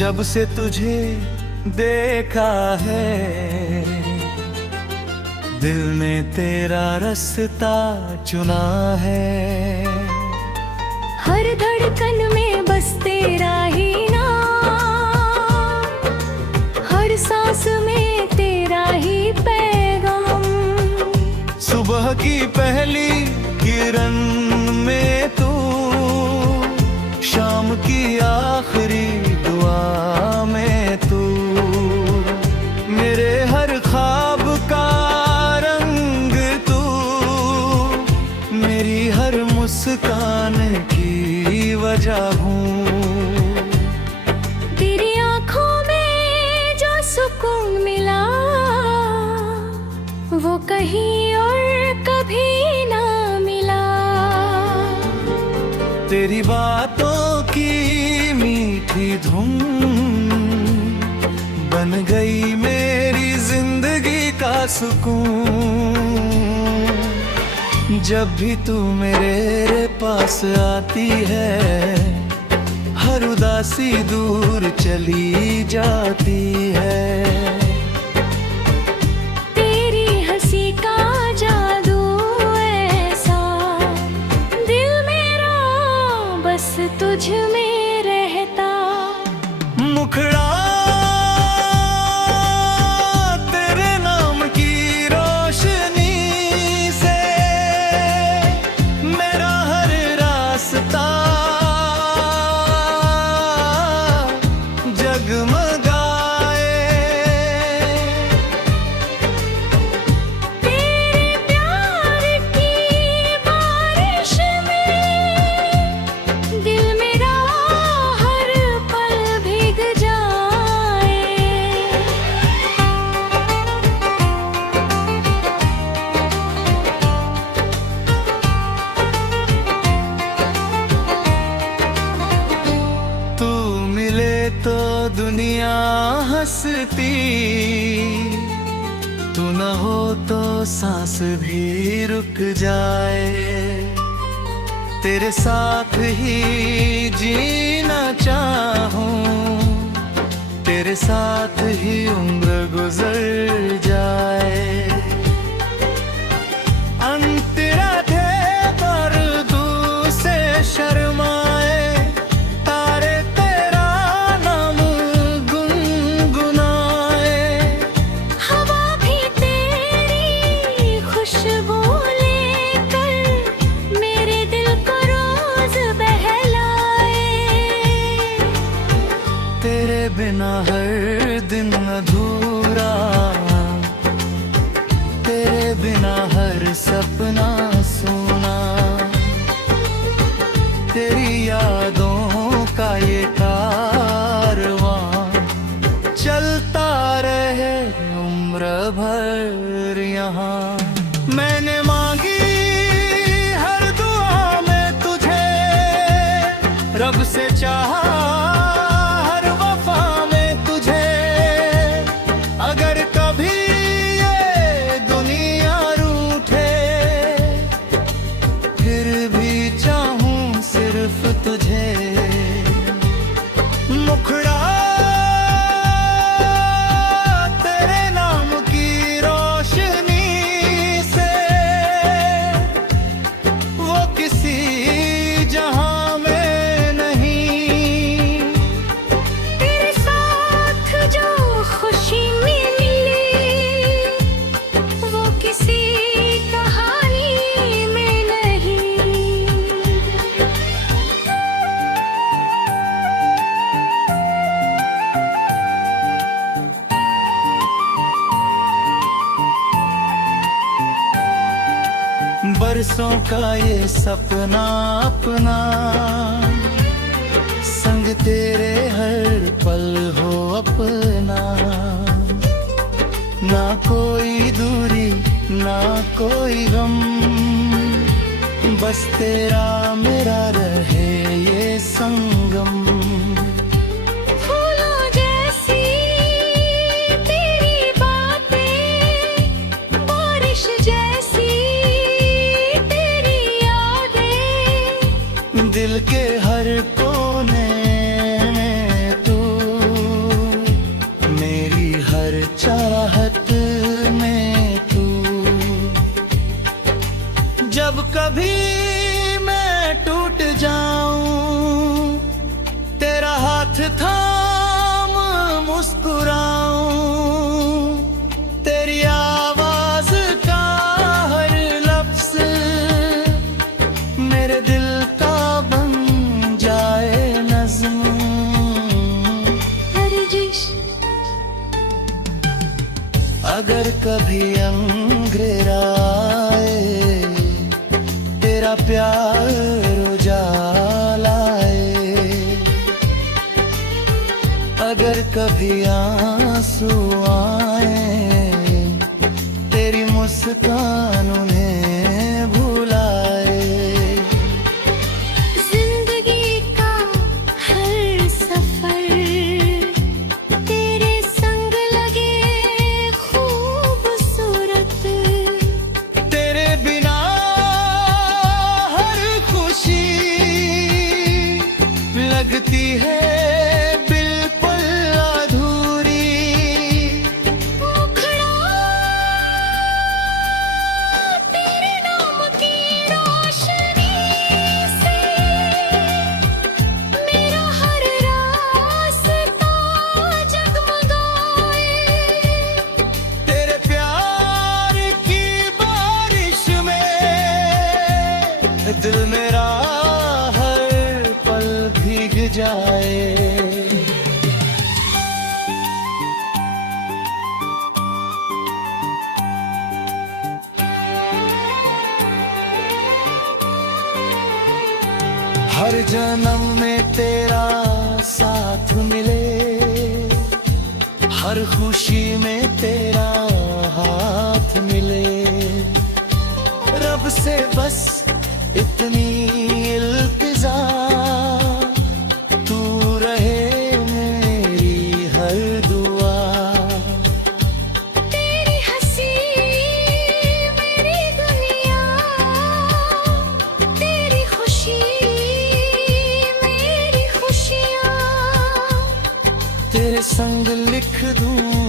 जब से तुझे देखा है दिल ने तेरा रास्ता चुना है। हर धड़कन में बस तेरा ही नाम, हर सांस में तेरा ही पैगाम। सुबह की पहली किरण में तू, शाम की आखिरी दुआ में तू, मेरे हर ख्वाब का रंग तू, मेरी हर मुस्कान की वजह हूँ। तेरी आँखों में जो सुकून मिला वो कहीं और कभी ना मिला। तेरी बातों की मीठी धुन बन गई मेरी जिंदगी का सुकून। जब भी तू मेरे पास आती है हर उदासी दूर चली जाती है। तेरी हंसी का जादू ऐसा, दिल मेरा बस तुझ में रहता। मुखड़ा तेरे नाम की रोशनी से मेरा हर रास्ता जगमगाए। तेरे प्यार की बारिश में दिल मेरा हर पल भीग जाए। तू मिले तो दुनिया हंसती, तू न हो तो सांस भी रुक जाए। तेरे साथ ही जीना चाहूं, तेरे साथ ही उम्र गुजर जाए। अंतरा थे पर दूर से शर्माए, तारे तेरा नाम गुनगुनाए। हवा भी तेरी खुशबू लेकर मेरे दिल को रोज बहलाए। तेरे बिना हर दिन अधूरा, तेरे बिना हर सपना सोना। तेरी यादों का ये कारवां चलता रहे उम्र भर यहाँ। मैंने मांगी हर दुआ में तुझे, रब से चाहा हर वफा में तुझे। अगर कभी ये दुनिया रूठे फिर भी चाहूं सिर्फ तुझे। मुखड़ा तेरे नाम की रोशनी से वो किसी जहां में नहीं। तेरे साथ जो खुशी मिली वो किसी कहानी में नहीं। बरसों का ये सपना अपना, संग तेरे हर पल हो अपना। ना कोई दूरी ना कोई गम, बस तेरा मेरा रहे ये संगम। फूलों जैसी तेरी बातें, बारिश जैसी तेरी यादें, दिल के हर कोने में तू जब कभी मैं टूट जाऊं, तेरा हाथ थाम मुस्कुराऊं, तेरी आवाज का हर लफ्ज मेरे दिल का बन जाए नज़्म। हर जिश अगर कभी अंघेराए, तेरा प्यार उजालाए, अगर कभी आंसू आए, तेरी मुस्कान उन्हें भुलाए। जिंदगी का हर सफर तेरे संग लगे खूबसूरत, तेरे बिना हर खुशी लगती है बिल्कुल अधूरी। मुखड़ा तेरे नाम की रोशनी से मेरा हर रास्ता जगमगाए। तेरे प्यार की बारिश में दिल मेरा हर पल भीग जाए। हर जन्म में तेरा साथ मिले, हर खुशी में तेरा हाथ मिले। रब से बस इतनी इल्तिजा, तू रहे मेरी हर दुआ। तेरी हंसी मेरी दुनिया, तेरी खुशी मेरी खुशियाँ। तेरे संग लिख दूं